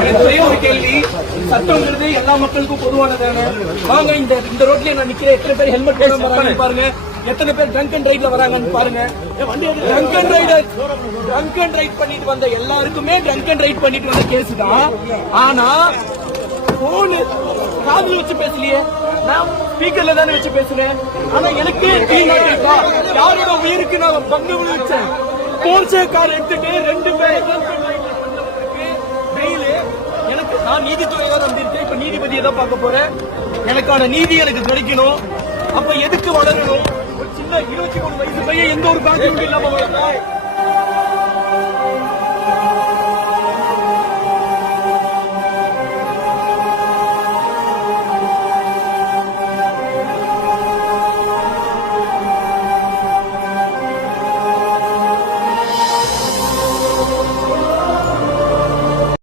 எனக்கு ஒரே ஒரு கேள்வி, சட்டம்ங்கிறது எல்லா மக்களுக்கும் பொதுவானதானே? வாங்க இந்த ரோட்லயே நான் நிக்கிறேன், எத்தனை பேர் ஹெல்மெட் போடாம வராங்கன்னு பாருங்க, எத்தனை பேர் ட்ரங்க் அண்ட் ரைட்ல வராங்கன்னு பாருங்க. ட்ரங்க் அண்ட் ரைட் பண்ணிட்டு வந்த எல்லாருக்குமே ட்ரங்க் அண்ட் ரைட் பண்ணிட்டு வந்த கேஸ் தான். ஆனா போனு காதுல வச்சு பேசலையே, நான் ஸ்பீக்கர்ல தானே வச்சு பேசுறேன். ஆனா எனக்கு யாரோட உயிருக்கு நான் பங்கு விளைவிச்சேன். போர்ச்சே கார் எடுத்துட்டு 2 பேர் எனக்கு நான் நீதித்துறையை தான் நம்பியிருக்கேன். இப்ப நீதிபதியை தான் பார்க்க போறேன். எனக்கான நீதி எனக்கு கிடைக்கணும். அப்ப எதுக்கு வளரணும்? ஒரு சின்ன 23 வயசு பையன் எந்த ஒரு காரணமும் இல்லாம